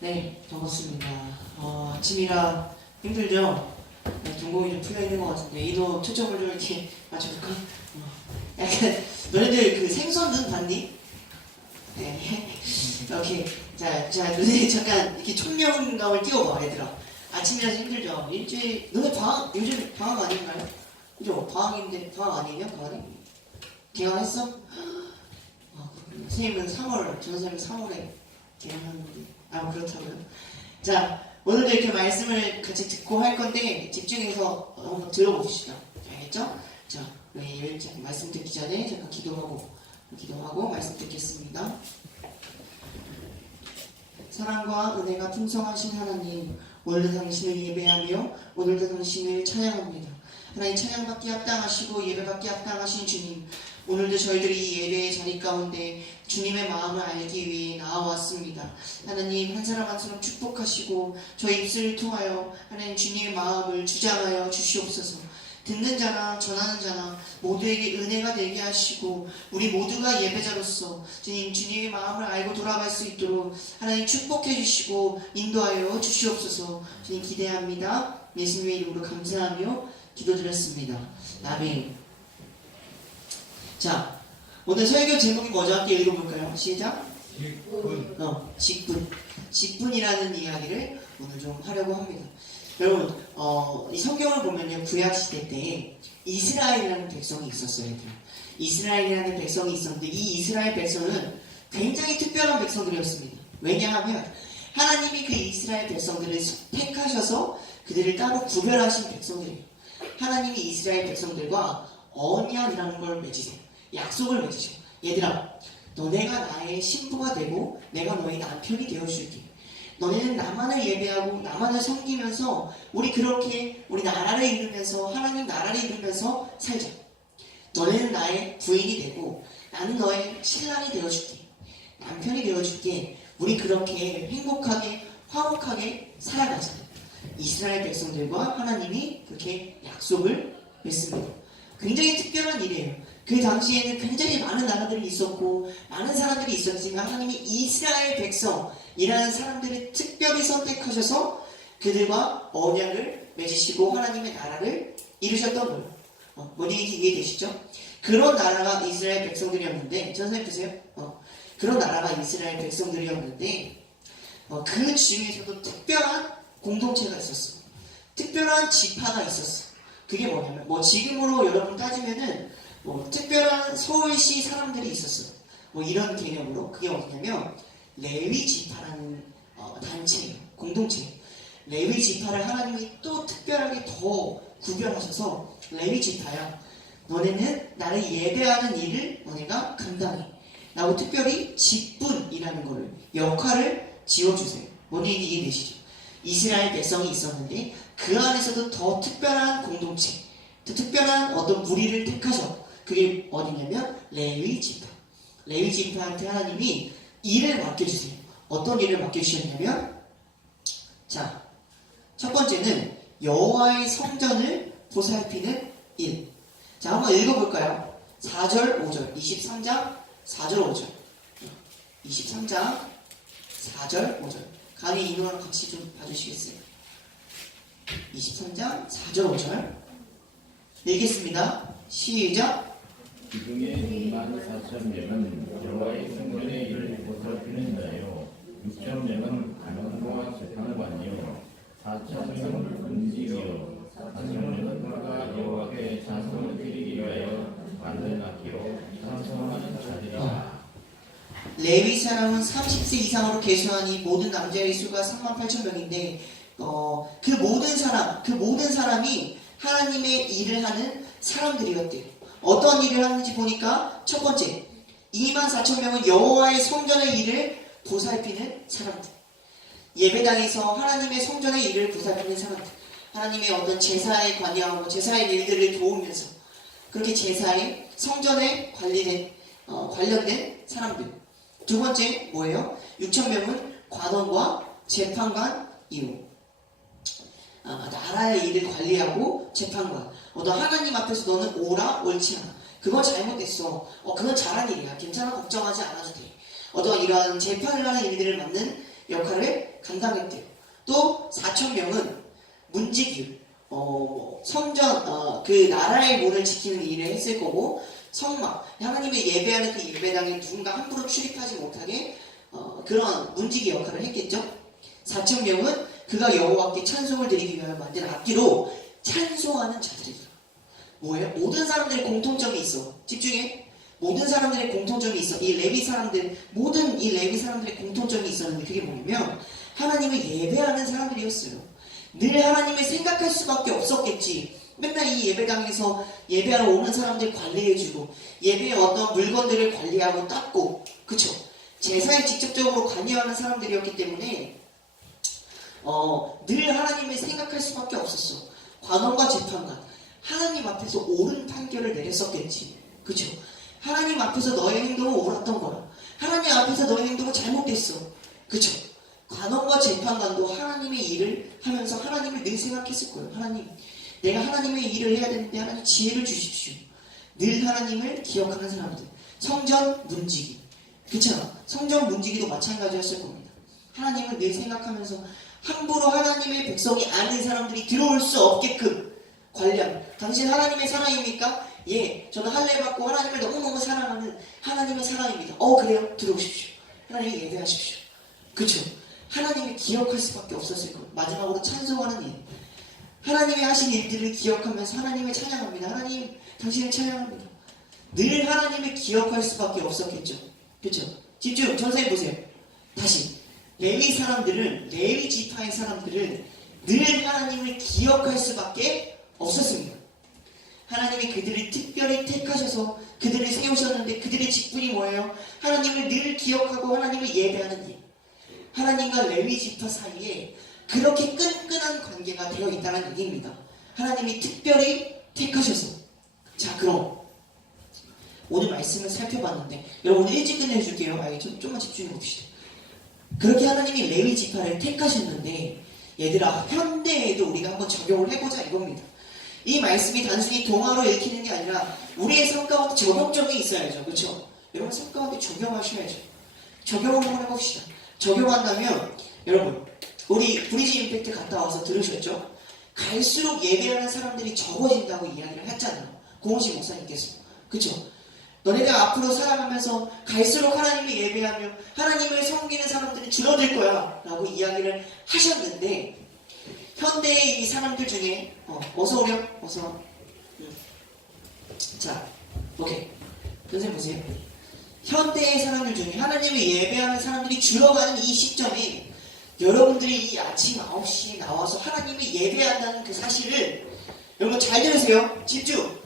네, 반갑습니다. 아침이라 힘들죠? 네, 전공이 좀 풀려 있는 것 같은데, 이도 초점을 좀 이렇게 맞춰볼까? 약간, 너네들 그 생선 눈 봤니? 네. 오케이. 너네 잠깐 이렇게 총명감을 띄워봐, 얘들아. 아침이라서 힘들죠? 일주일, 너네 요즘 방학 아닌가요? 그죠? 방학인데, 방학 아니에요? 방학이? 개강했어? 그렇군요. 선생님은 3월, 전 선생님은 3월에 개강하는데. 그렇다고요? 자, 오늘도 이렇게 말씀을 같이 듣고 할 건데 집중해서 한번 들어봅시다. 알겠죠? 자, 우리 이렇게 말씀 듣기 전에 잠깐 기도하고 말씀 듣겠습니다. 사랑과 은혜가 풍성하신 하나님, 오늘도 당신을 예배하며 오늘도 당신을 찬양합니다. 하나님 찬양받기 합당하시고 예배받기 합당하신 주님, 오늘도 저희들이 이 예배의 자리 가운데 주님의 마음을 알기 위해 나와왔습니다. 하나님 한 사람 한 사람 축복하시고 저희 입술을 통하여 하나님 주님의 마음을 주장하여 주시옵소서. 듣는 자나 전하는 자나 모두에게 은혜가 되게 하시고 우리 모두가 예배자로서 주님의 마음을 알고 돌아갈 수 있도록 하나님 축복해 주시고 인도하여 주시옵소서. 주님 기대합니다. 예수님의 이름으로 감사하며 기도드렸습니다. 아멘. 자, 오늘 설교 제목이 뭐죠? 함께 읽어볼까요? 시작! 직분. 직분이라는 이야기를 오늘 좀 하려고 합니다. 여러분, 이 성경을 보면요, 구약시대 때 이스라엘이라는 백성이 있었어요. 이스라엘이라는 백성이 있었는데 이 이스라엘 백성은 굉장히 특별한 백성들이었습니다. 왜냐하면 하나님이 그 이스라엘 백성들을 택하셔서 그들을 따로 구별하신 백성들이에요. 하나님이 이스라엘 백성들과 언약이라는 걸 맺으세요. 약속을 맺으셔. 얘들아, 너네가 나의 신부가 되고 내가 너의 남편이 되어줄게. 너네는 나만을 예배하고 나만을 섬기면서 우리 그렇게 우리 나라를 이루면서 하나님 나라를 이루면서 살자. 너네는 나의 부인이 되고 나는 너의 신랑이 되어줄게. 남편이 되어줄게. 우리 그렇게 행복하게 화목하게 살아가자. 이스라엘 백성들과 하나님이 그렇게 약속을 맺습니다. 굉장히 특별한 일이에요. 그 당시에는 굉장히 많은 나라들이 있었고 많은 사람들이 있었지만 하나님이 이스라엘 백성이라는 사람들을 특별히 선택하셔서 그들과 언약을 맺으시고 하나님의 나라를 이루셨던 거예요. 뭔 얘기인지 이해되시죠? 그런 나라가 이스라엘 백성들이었는데 선생님 보세요. 그런 나라가 이스라엘 백성들이었는데 그 중에서도 특별한 공동체가 있었어. 특별한 지파가 있었어. 그게 뭐냐면 지금으로 여러분 따지면은 특별한 서울시 사람들이 있었어요. 이런 개념으로 그게 뭐냐면 레위 지파라는 단체예요. 공동체예요. 레위 지파를 하나님이 또 특별하게 더 구별하셔서 레위 지파야, 너네는 나를 예배하는 일을 너네가 감당해 라고 특별히 직분이라는 거를 역할을 지어주세요. 뭔 얘기인지 이해되시죠? 이스라엘 백성이 있었는데 그 안에서도 더 특별한 공동체, 더 특별한 어떤 무리를 택하셔. 그게 어디냐면 레위 지파. 레위 지파한테 하나님이 일을 맡겨주세요. 어떤 일을 맡겨주셨냐면, 자, 첫 번째는 여호와의 성전을 보살피는 일. 자, 한번 읽어볼까요? 4절 5절 23장 4절 5절 23장 4절 5절 강의 인호랑 같이 좀 봐주시겠어요? 23장 4절 5절 읽겠습니다. 시작! 그 중에 24,000명은 여호와의 성전의 일을 보살피는 자요, 6,000명은 간원과 재판관이요, 4,000명은 금지요, 4,000명은 그가 여호와께 찬송을 드리기 위하여 만든 악기로 찬송하는 자들이라. 레위 사람은 30세 이상으로 계수하니 모든 남자의 수가 38,000명인데 그 모든 사람이 하나님의 일을 하는 사람들이었대요. 어떤 일을 하는지 보니까 첫 번째, 24,000명은 여호와의 성전의 일을 보살피는 사람들. 예배당에서 하나님의 성전의 일을 보살피는 사람들. 하나님의 어떤 제사에 관여하고 제사의 일들을 도우면서 그렇게 제사에 성전에 관련된 사람들. 두 번째 뭐예요? 6,000명은 관원과 재판관이요. 나라의 일을 관리하고 재판관. 너 하나님 앞에서 너는 옳아 옳지 않아. 그건 잘못됐어. 그건 잘한 일이야. 괜찮아. 걱정하지 않아도 돼. 어떤 이러한 재판을 하는 일들을 맡는 역할을 감당했대요. 또 4,000명은 문지기, 성전, 그 나라의 문을 지키는 일을 했을 거고, 성막, 하나님의 예배하는 그 예배당에 누군가 함부로 출입하지 못하게 그런 문지기 역할을 했겠죠. 4,000명은 그가 여호와께 찬송을 드리기 위하여 만든 악기로 찬송하는 자들이다. 뭐예요? 모든 사람들의 공통점이 있어. 집중해. 모든 사람들의 공통점이 있어. 이 레위 사람들, 모든 이 레위 사람들의 공통점이 있었는데 그게 뭐냐면 하나님을 예배하는 사람들이었어요. 늘 하나님을 생각할 수밖에 없었겠지. 맨날 이 예배당에서 예배하러 오는 사람들 관리해주고 예배의 어떤 물건들을 관리하고 닦고, 그쵸? 제사에 직접적으로 관여하는 사람들이었기 때문에 늘 하나님을 생각할 수밖에 없었어. 관원과 재판관, 하나님 앞에서 옳은 판결을 내렸었겠지. 그쵸? 하나님 앞에서 너의 행동은 옳았던 거야. 하나님 앞에서 너의 행동은 잘못됐어. 그쵸? 관원과 재판관도 하나님의 일을 하면서 하나님을 늘 생각했을 거예요. 하나님, 내가 하나님의 일을 해야 되는데 하나님 지혜를 주십시오. 늘 하나님을 기억하는 사람들. 성전 문지기, 그렇잖아. 성전 문지기도 마찬가지였을 겁니다. 하나님을 늘 생각하면서 함부로 하나님의 백성이 아닌 사람들이 들어올 수 없게끔 관리하는. 당신 하나님의 사랑입니까? 예, 저는 할례 받고 하나님을 너무너무 사랑하는 하나님의 사랑입니다. 그래요? 들어오십시오. 하나님 예배하십시오. 그쵸? 하나님을 기억할 수밖에 없었을 거예요. 마지막으로 찬송하는 일. 하나님의 하신 일들을 기억하면서 하나님을 찬양합니다. 하나님, 당신을 찬양합니다. 늘 하나님을 기억할 수밖에 없었겠죠. 그쵸? 집중, 전사해 보세요. 다시. 레위 사람들은, 레위 지파의 사람들은 늘 하나님을 기억할 수밖에 없었습니다. 하나님이 그들을 특별히 택하셔서 그들을 세우셨는데 그들의 직분이 뭐예요? 하나님을 늘 기억하고 하나님을 예배하는 일. 하나님과 레위 지파 사이에 그렇게 끈끈한 관계가 되어 있다는 얘기입니다. 하나님이 특별히 택하셔서. 자, 그럼 오늘 말씀을 살펴봤는데 여러분 오늘 일찍 끝내줄게요. 좀만 집중해 봅시다. 그렇게 하나님이 레위 지파를 택하셨는데 얘들아, 현대에도 우리가 한번 적용을 해보자 이겁니다. 이 말씀이 단순히 동화로 읽히는 게 아니라 우리의 삶 가운데 적용점이 있어야죠. 그렇죠? 여러분 삶 가운데 적용하셔야죠. 적용을 한번 해봅시다. 적용한다면 여러분, 우리 브리지 임팩트 갔다 와서 들으셨죠? 갈수록 예배하는 사람들이 적어진다고 이야기를 했잖아요. 고은식 목사님께서. 그쵸? 너네들 앞으로 살아가면서 갈수록 하나님을 예배하며 하나님을 섬기는 사람들이 줄어들 거야 라고 이야기를 하셨는데 현대의 이 사람들 중에 어서 오렴. 어서 와. 자, 오케이. 선생님 보세요. 현대의 사람들 중에 하나님을 예배하는 사람들이 줄어가는 이 시점에 여러분들이 이 아침 9시에 나와서 하나님을 예배한다는 그 사실을 여러분 잘 들으세요. 집중.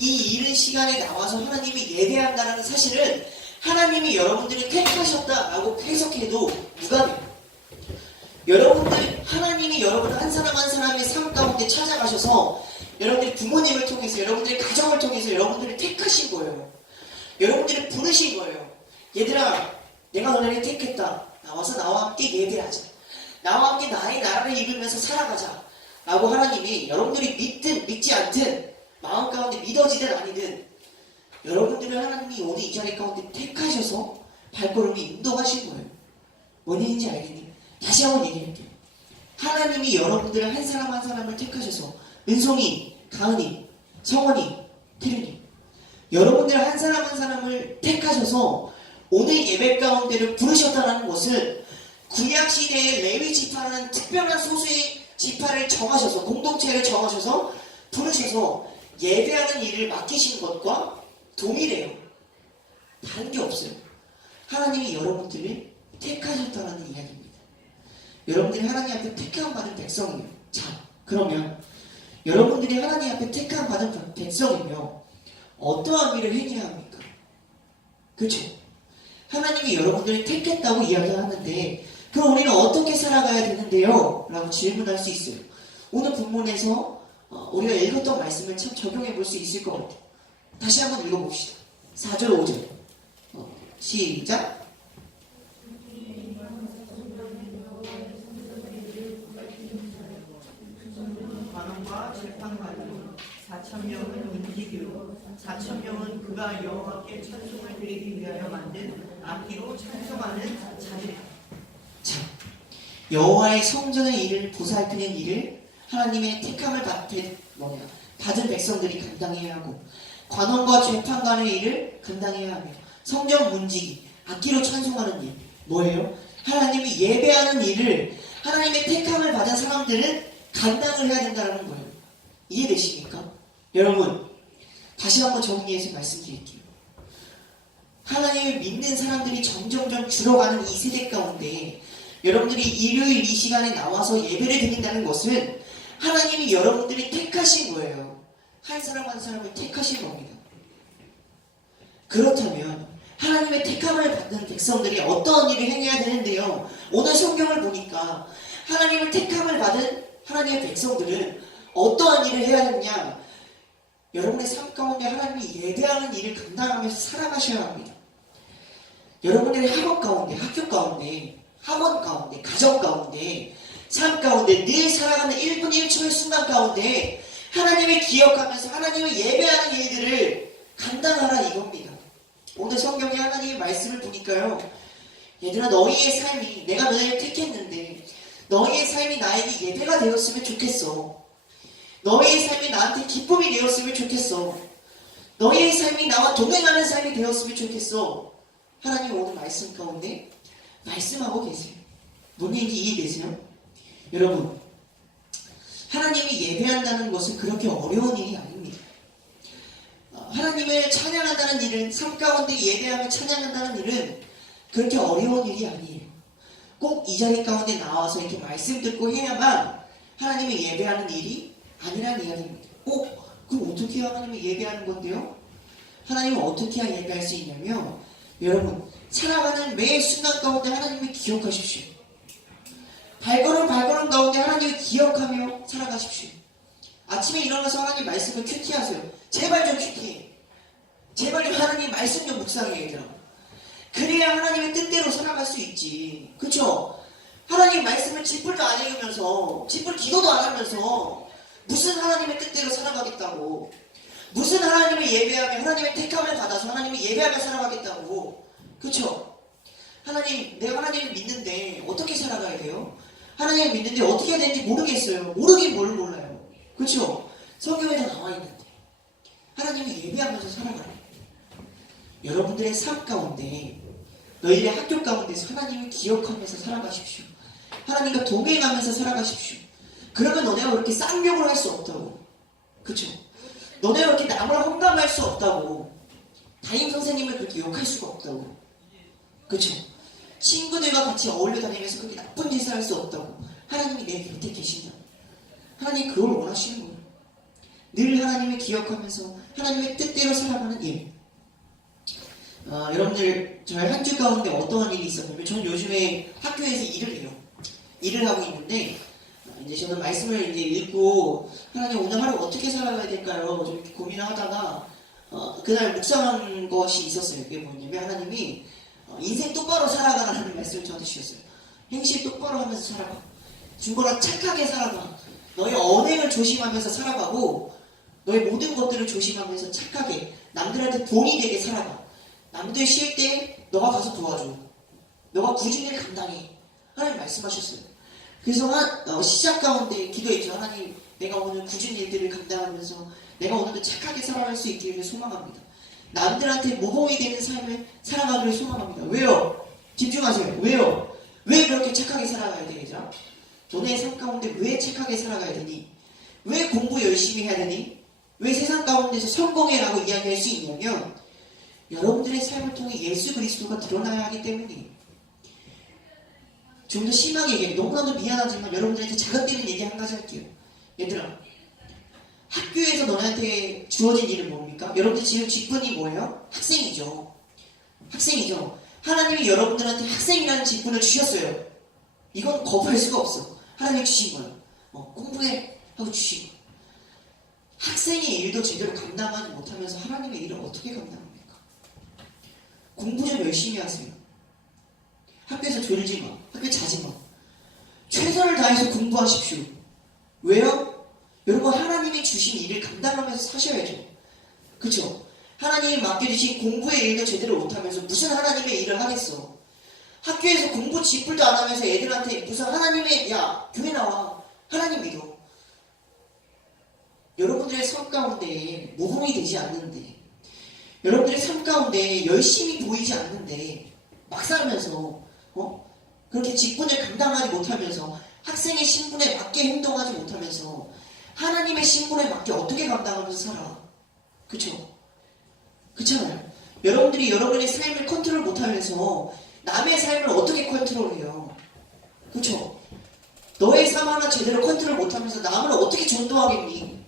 이 이른 시간에 나와서 하나님을 예배한다는 사실은 하나님이 여러분들을 택하셨다라고 해석해도 무관해요. 여러분들, 하나님이 여러분을 한 사람 한 사람의 삶 가운데 찾아가셔서 여러분들의 부모님을 통해서 여러분들의 가정을 통해서 여러분들을 택하신 거예요. 여러분들을 부르신 거예요. 얘들아, 내가 너네를 택했다. 나와서 나와 함께 예배하자. 나와 함께 나의 나라를 이루면서 살아가자. 라고 하나님이 여러분들이 믿든 믿지 않든 마음 가운데 믿어지든 아니든 여러분들을 하나님이 오늘 이 자리 가운데 택하셔서 발걸음을 인도하신 거예요. 뭔 얘기인지 알겠니? 다시 한번 얘기할게요. 하나님이 여러분들을 한 사람 한 사람을 택하셔서 은송이, 가은이, 성원이, 태륜이 여러분들 한 사람 한 사람을 택하셔서 오늘 예배 가운데를 부르셨다는 것은 구약시대의 레위 지파라는 특별한 소수의 지파를 정하셔서 공동체를 정하셔서 부르셔서 예배하는 일을 맡기신 것과 동일해요. 다른 게 없어요. 하나님이 여러분들을 택하셨다는 이야기입니다. 여러분들이 하나님 앞에 택함 받은 백성이에요. 자, 그러면 여러분들이 하나님 앞에 택함 받은 백성이며 어떠한 일을 행해야 합니까? 그렇죠? 하나님이 여러분들을 택했다고 이야기하는데 그럼 우리는 어떻게 살아가야 되는데요? 라고 질문할 수 있어요. 오늘 본문에서 우리가 읽었던 말씀을 참 적용해 볼 수 있을 것 같아요. 다시 한번 읽어봅시다. 4절 5절 시작. 관원과 재판관이 4,000명은 문지기로 4,000명은 그가 여호와께 찬송을 드리기 위하여 만든 악기로 찬송하는 자들이다. 자, 여호와의 성전의 일을 보살피는 일을 하나님의 택함을 받은 백성들이 감당해야 하고, 관원과 재판관의 일을 감당해야 하며, 성전 문지기, 악기로 찬송하는 일, 뭐예요? 하나님이 예배하는 일을 하나님의 택함을 받은 사람들은 감당을 해야 된다는 거예요. 이해되십니까? 여러분, 다시 한번 정리해서 말씀드릴게요. 하나님을 믿는 사람들이 점점점 줄어가는 이 세대 가운데 여러분들이 일요일 이 시간에 나와서 예배를 드린다는 것은 하나님이 여러분들이 택하신 거예요. 한 사람 한 사람을 택하신 겁니다. 그렇다면 하나님의 택함을 받는 백성들이 어떤 일을 행해야 되는데요. 오늘 성경을 보니까 하나님을 택함을 받은 하나님의 백성들은 어떠한 일을 해야 되느냐? 여러분의 삶 가운데 하나님이 예배하는 일을 감당하면서 살아가셔야 합니다. 여러분들의 학업 가운데, 학교 가운데, 학원 가운데, 가정 가운데, 삶 가운데 늘 살아가는 1분 1초의 순간 가운데 하나님을 기억하면서 하나님을 예배하는 일들을 감당하라 이겁니다. 오늘 성경에 하나님의 말씀을 보니까요. 얘들아, 너희의 삶이, 내가 너희를 택했는데 너희의 삶이 나에게 예배가 되었으면 좋겠어. 너희의 삶이 나한테 기쁨이 되었으면 좋겠어. 너희의 삶이 나와 동행하는 삶이 되었으면 좋겠어. 하나님 오늘 말씀 가운데 말씀하고 계세요. 뭔 얘기 이해되세요? 여러분, 하나님이 예배한다는 것은 그렇게 어려운 일이 아닙니다. 하나님을 찬양한다는 일은, 삶 가운데 예배하며 찬양한다는 일은 그렇게 어려운 일이 아니에요. 꼭 이 자리 가운데 나와서 이렇게 말씀 듣고 해야만 하나님을 예배하는 일이 아니라는 이야기입니다. 그럼 어떻게 해야 하나님을 예배하는 건데요? 하나님을 어떻게 해야 예배할 수 있냐면, 여러분, 살아가는 매 순간 가운데 하나님을 기억하십시오. 발걸음 가운데 하나님을 기억하며 살아가십시오. 아침에 일어나서 하나님 말씀을 큐티하세요. 제발 좀 큐티해. 제발 좀 하나님 말씀 좀 묵상해, 얘들아. 그래야 하나님의 뜻대로 살아갈 수 있지. 그쵸? 하나님 말씀을 짚불도 안 읽으면서, 짚불 기도도 안 하면서 무슨 하나님의 뜻대로 살아가겠다고, 무슨 하나님을 예배하며 하나님의 택함을 받아서 하나님을 예배하며 살아가겠다고. 그쵸? 하나님, 내가 하나님을 믿는데 어떻게 살아가야 돼요? 하나님을 믿는데 어떻게 해야 되는지 모르겠어요. 모르긴 뭘 몰라요. 그쵸? 성경에 다 나와 있는데 하나님을 예배하면서 살아가라. 여러분들의 삶 가운데, 너희들의 학교 가운데서 하나님을 기억하면서 살아가십시오. 하나님과 동행하면서 살아가십시오. 그러면 너네가 그렇게 쌍욕을 할 수 없다고. 그쵸? 너네가 그렇게 남을 험담할 수 없다고. 담임 선생님을 그렇게 욕할 수가 없다고. 그쵸? 친구들과 같이 어울려 다니면서 그렇게 나쁜 짓을 할 수 없다고. 하나님이 내 곁에 계신다. 하나님 그걸 원하시는 거예요. 늘 하나님을 기억하면서 하나님의 뜻대로 살아가는 일. 여러분들, 저희 한 주 가운데 어떠한 일이 있었냐면, 저는 요즘에 학교에서 일을 해요. 일을 하고 있는데, 이제 저는 말씀을 이제 읽고, 하나님 오늘 하루 어떻게 살아가야 될까요? 좀 이렇게 고민을 하다가, 그날 묵상한 것이 있었어요. 그게 뭐냐면, 하나님이 인생 똑바로 살아가라는 말씀을 저한테 주셨어요. 행실 똑바로 하면서 살아가. 중고라 착하게 살아가. 너의 언행을 조심하면서 살아가고, 너의 모든 것들을 조심하면서 착하게, 남들한테 본이 되게 살아가. 남들 쉴 때 너가 가서 도와줘. 너가 굳은 일 감당해. 하나님 말씀하셨어요. 그래서 시작 가운데 기도했죠. 하나님, 내가 오늘 굳은 일들을 감당하면서 내가 오늘도 착하게 살아갈 수 있기를 소망합니다. 남들한테 모범이 되는 삶을 살아가기를 소망합니다. 왜요? 집중하세요. 왜요? 왜 그렇게 착하게 살아가야 되겠죠? 너네 삶 가운데 왜 착하게 살아가야 되니? 왜 공부 열심히 해야 되니? 왜 세상 가운데서 성공해라고 이야기할 수 있냐면, 여러분들의 삶을 통해 예수 그리스도가 드러나야 하기 때문이에요. 좀 더 심하게 얘기해요. 너무나도 미안하지만 여러분들한테 자극되는 얘기 한 가지 할게요. 얘들아, 학교에서 너네한테 주어진 일은 뭡니까? 여러분들 지금 직분이 뭐예요? 학생이죠. 학생이죠. 하나님이 여러분들한테 학생이라는 직분을 주셨어요. 이건 거부할 수가 없어. 하나님이 주신 거예요. 공부해 하고 주신 거예요. 학생의 일도 제대로 감당하지 못하면서 하나님의 일을 어떻게 감당합니까? 공부 좀 열심히 하세요. 학교에서 졸지 마. 학교 자지 마. 최선을 다해서 공부하십시오. 왜요? 여러분, 하나님이 주신 일을 감당하면서 사셔야죠. 그쵸? 하나님이 맡겨주신 공부의 일도 제대로 못하면서 무슨 하나님의 일을 하겠어? 학교에서 공부 쥐뿔도 안 하면서 애들한테 무슨 하나님의 야 교회 나와 하나님 믿어. 여러분들의 삶 가운데 모범이 되지 않는데, 여러분들의 삶 가운데 열심히 보이지 않는데 막 살면서 그렇게 직분을 감당하지 못하면서 학생의 신분에 맞게 행동하지 못하면서 하나님의 신분에 맞게 어떻게 감당하면서 살아? 그쵸? 그렇잖아요. 여러분들이 여러분의 삶을 컨트롤 못하면서 남의 삶을 어떻게 컨트롤해요? 그쵸? 너의 삶 하나 제대로 컨트롤 못하면서 남을 어떻게 전도하겠니?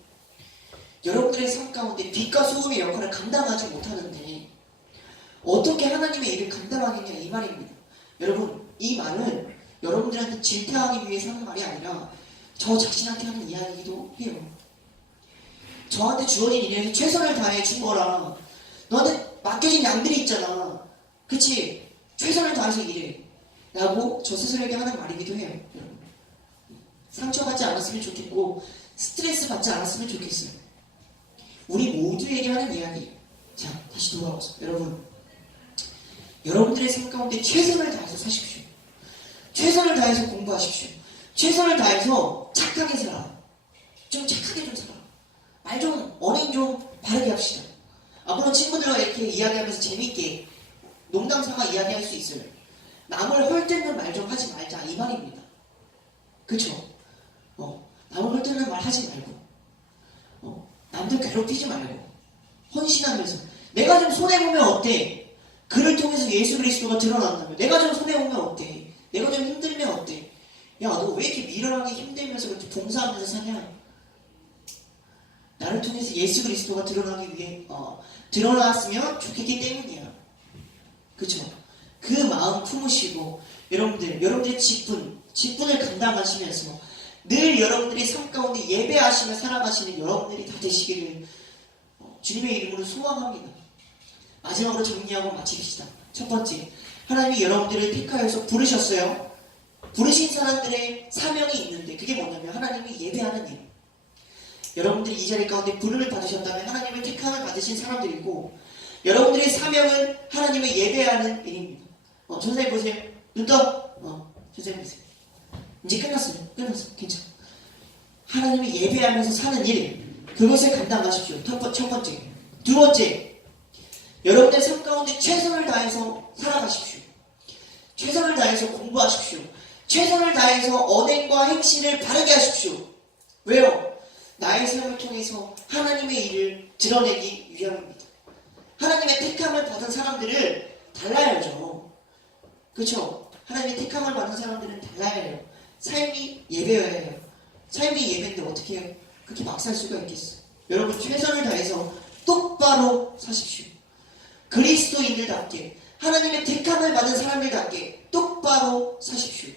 여러분들의 삶 가운데 빛과 소금의 역할을 감당하지 못하는데 어떻게 하나님의 일을 감당하겠냐 이 말입니다. 여러분, 이 말은 여러분들한테 질타하기 위해서 하는 말이 아니라 저 자신한테 하는 이야기이기도 해요. 저한테 주어진 일에서 최선을 다해 준 거라. 너한테 맡겨진 양들이 있잖아. 그치? 최선을 다해서 일해. 라고 저 스스로에게 하는 말이기도 해요. 여러분. 상처받지 않았으면 좋겠고 스트레스 받지 않았으면 좋겠어요. 우리 모두에게 하는 이야기예요. 자, 다시 돌아와서 여러분, 여러분들의 삶 가운데 최선을 다해서 사십시오. 최선을 다해서 공부하십시오. 최선을 다해서 착하게 살아. 좀 착하게 좀 살아. 말 좀, 언행 좀 바르게 합시다. 물론 친구들과 이렇게 이야기하면서 재미있게 농담 삼아 이야기할 수 있어요. 남을 헐뜯는 말 좀 하지 말자 이 말입니다. 그쵸? 남을 헐뜯는 말 하지 말고 남들 괴롭히지 말고 헌신하면서 내가 좀 손해보면 어때? 그를 통해서 예수 그리스도가 드러난다면 내가 좀 손해보면 어때? 내가 좀 힘들면 어때? 야, 너 왜 이렇게 미련하게 힘들면서 그렇게 봉사하면서 사냐? 나를 통해서 예수 그리스도가 드러나기 위해 드러났으면 좋겠기 때문이야. 그쵸? 그 마음 품으시고 여러분들의 직분을 감당하시면서 늘 여러분들이 삶 가운데 예배하시며 살아가시는 여러분들이 다 되시기를 주님의 이름으로 소망합니다. 마지막으로 정리하고 마칩시다. 첫 번째, 하나님이 여러분들을 택하여서 부르셨어요. 부르신 사람들의 사명이 있는데 그게 뭐냐면 하나님이 예배하는 일. 여러분들이 이 자리 가운데 부름을 받으셨다면 하나님의 택함을 받으신 사람들이고 여러분들의 사명은 하나님의 예배하는 일입니다. 전사님 보세요. 눈 떠. 전사님 보세요. 이제 끝났어요. 괜찮아. 하나님이 예배하면서 사는 일, 그것을 감당하십시오. 첫 번째. 두 번째, 여러분의 삶 가운데 최선을 다해서 살아가십시오. 최선을 다해서 공부하십시오. 최선을 다해서 언행과 행실을 바르게 하십시오. 왜요? 나의 삶을 통해서 하나님의 일을 드러내기 위함입니다. 하나님의 택함을 받은 사람들을 달라야죠. 그렇죠? 하나님의 택함을 받은 사람들은 달라야 해요. 삶이 예배여야 해요. 삶이 예배인데 어떻게 해요? 그렇게 막 살 수가 있겠어요. 여러분 최선을 다해서 똑바로 사십시오. 그리스도인들답게 하나님의 택함을 받은 사람들답게 똑바로 사십시오.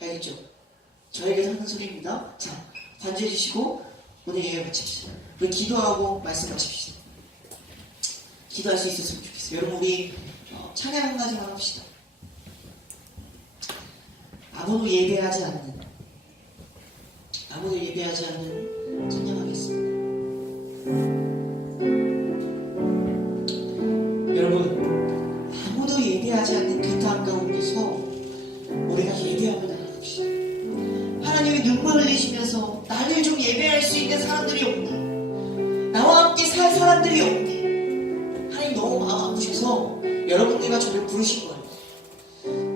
알겠죠? 저에게 하는 소리입니다. 자, 반주해 주시고 오늘 예배 마칩시다. 우리 기도하고 말씀하십시다. 기도할 수 있었으면 좋겠어요. 여러분 우리 찬양 한 가지만 합시다. 아무도 예배하지 않는 찬양하겠습니다. 여러분 아무도 예배하지 않는 그 땅 가운데서 우리가 예배하며 나아갑시다. 하나님의 눈물 흘리시면서 나를 좀 예배할 수 있는 사람들이 없니? 나와 함께 살 사람들이 없니? 하나님 너무 마음 아프셔서 여러분들과 저를 부르신 거예요.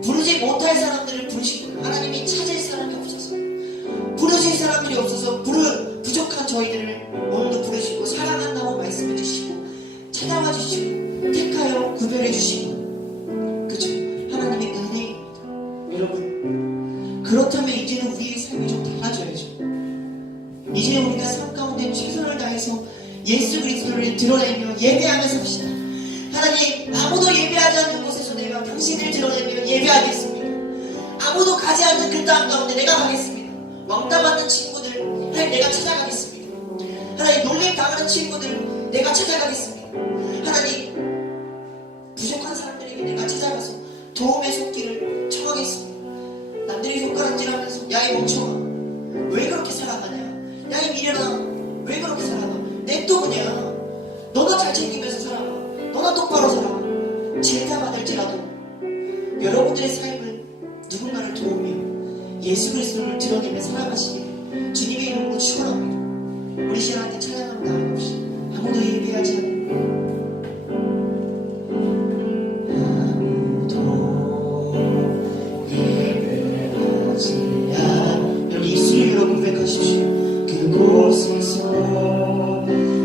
부르지 못할 사람들을 부르신 거예요. 하나님이 찾을 사람이 없어서, 부르실 사람들이 없어서 부족한 저희들을 오늘도 부르시고 사랑한다고 말씀해 주시고 찾아와 주시고 택하여 구별해 주시고, 그죠? 하나님의 은혜입니다. 여러분 그렇다면 이제는 우리의 삶이 좀 달라져야죠. 이제 우리가 삶 가운데 최선을 다해서 예수 그리스도를 드러내며 예배하며 삽시다. 하나님, 아무도 예배하지 않는 곳에서 내가 당신을 드러내며 예배하겠습니다. 아무도 가지 않는 그 땅 가운데 내가 가겠습니다. 왕따 받는 친구들 하나님 내가 찾아가겠습니다. 하나님 놀림 당하는 친구들 내가 찾아가겠습니다. 하나님 부족한 사람들에게 내가 찾아가서 도움의 손길을 청하겠습니다. 남들이 손가락질하면서 야 이 멍청아 왜 그렇게 살아가냐, 야 이 미련아 왜 그렇게 살아가, 냅둬 그냥 너나 잘 챙기면서 살아가, 너나 똑바로 살아가, 질타받을지라도 여러분들의 삶은 누군가를 도우며 예수 그리스도를 드러내며 살아가시길 주님의 이름으로 축원합니다. 우리 시간한테 찬양하며 나아갑시다. 아무도 예배하지 않는 그곳에서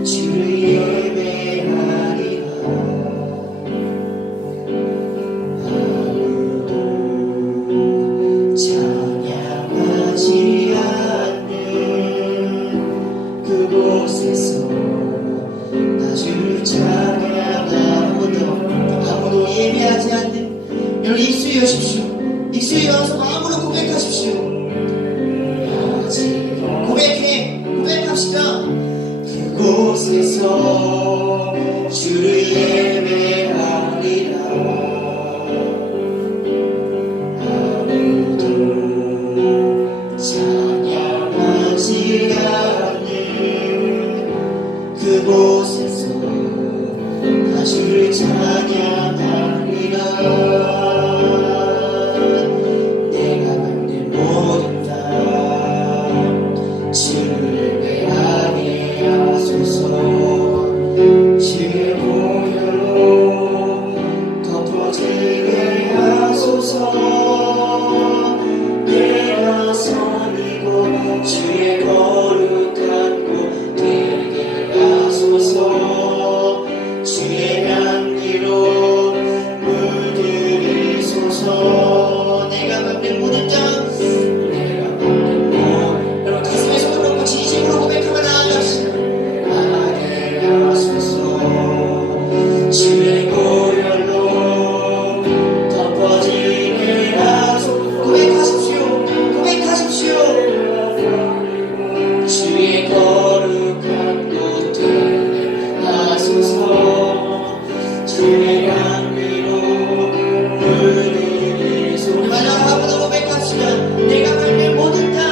주를 예배하리라. 아무도 찬양하지 않는 그곳에서 나 주를 찬양하고도 아무도 예배하지 않는 여러분 입술 여십시오. 입술 열어서 마음으로 고백하십시오. 고백합시다. 그곳에서 주를 예배하리라. 아무도 찬양하지 않는 그곳에서 나 주를 찬양하리라. 내가 만든 모든 땅 주를 예배하게 하소서. 주의 보혈로 덮어지게 하소서. 내가 선이고 주의 거룩한 곳 되게 하소서. 주의 향기로 물들이소서. 내가 밟는 모든 땅 진심으로 고백하며 나아갑시다. 하게 하소서. 주의 보혈로 덮어지게 하소서. 고백하십시오. 고백하십시오. 주의 거룩한 곳 되게 하소서. 주의 향기로 물들이소서. 우리 마지막 한번더 고백합시다. 내가 밟는 모든 땅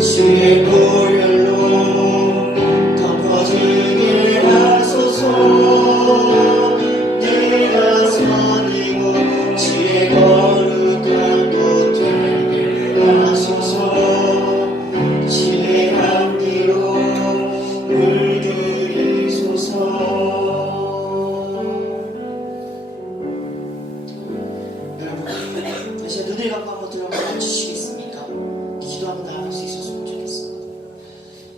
주의 보혈로 덮어지게 하소서. 내가 선이고 주의 거룩한 곳 되게 하소서. 주의 향기로 물들이소서. 여러분 다시 눈을 감고 한번 들어가 주시겠습니까? 기도하며 나아갈 수 있었으면 좋겠습니다.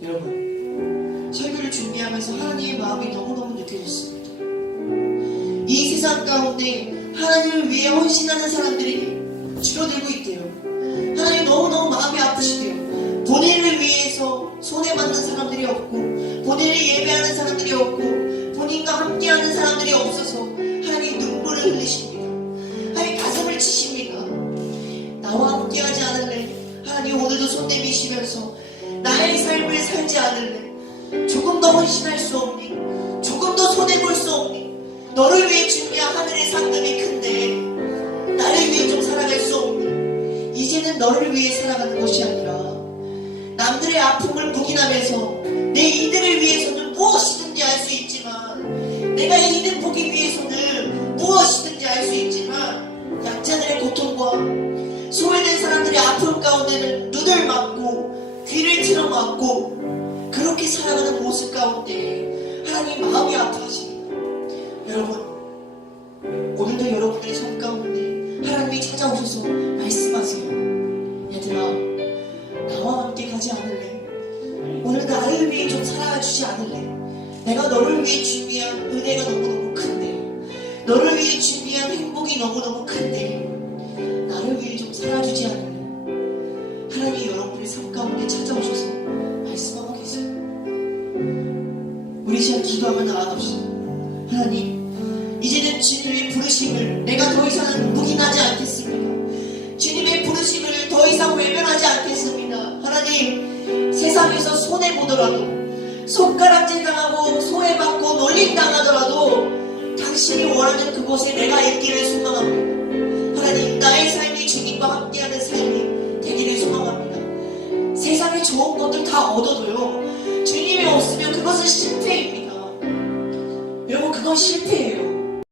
여러분 설교를 준비하면서 하나님의 마음이 너무너무 느껴졌습니다. 이 세상 가운데 하나님을 위해 헌신하는 사람들이 줄어들고 있대요. 하나님 너무너무 마음이 아프시대요. 본인을 위해서 손해받는 사람들이 없고 본인을 예배하는 사람들이 없고 본인과 함께하는 사람들이 없어서 하나님 눈물을 흘리십니다. 하나님 가슴을 치십니다. 나와 함께하지 않을래? 하나님 오늘도 손 내미시면서 나의 삶을 살지 않을래? 조금 더 헌신할 수 없니? 조금 더 손해볼 수 없니? 너를 위해 준비한 하늘의 상급이 큰데 나를 위해 좀 살아갈 수 없니? 이제는 너를 위해 살아가는 것이 아니라 남들의 아픔을 묵인하면서 내 이들을 위해서는 무엇이든지 할 수 있지만 내가 이들 보기 위해서는 무엇이든지 할 수 있지만 약자들의 고통과 소외된 사람들의 아픔 가운데는 눈을 막고 귀를 틀어막고 그렇게 살아가는 모습 가운데 하나님 마음이 아파하십니다. 여러분 오늘도 여러분들의 삶 가운데 하나님이 찾아오셔서 말씀하세요. 얘들아 나와 함께 가지 않을래? 오늘 나를 위해 좀 살아주지 않을래? 내가 너를 위해 준비한 은혜가 너무너무 큰데 너를 위해 준비한 행복이 너무너무 큰데 나를 위해 좀 살아주지 않을래? 하나님 여러분의 삶 가운데 찾아오셔서 말씀하고 계세요. 우리 시간 기도하며 나아갑시다. 하나님 이제는 주님의 부르심을 내가 더 이상 묵인하지 않겠습니다. 주님의 부르심을 더 이상 외면하지 않겠습니다. 하나님 세상에서 손해보더라도 손가락질 당하고 소외받고 놀림당하더라도 당신이 원하는 그곳에 내가 있기를 소망합니다. 하나님 나의 삶이 주님과 함께하는 삶이 되기를 소망합니다. 세상의 좋은 것들 다 얻어도요 주님이 없으면 그 실패예요.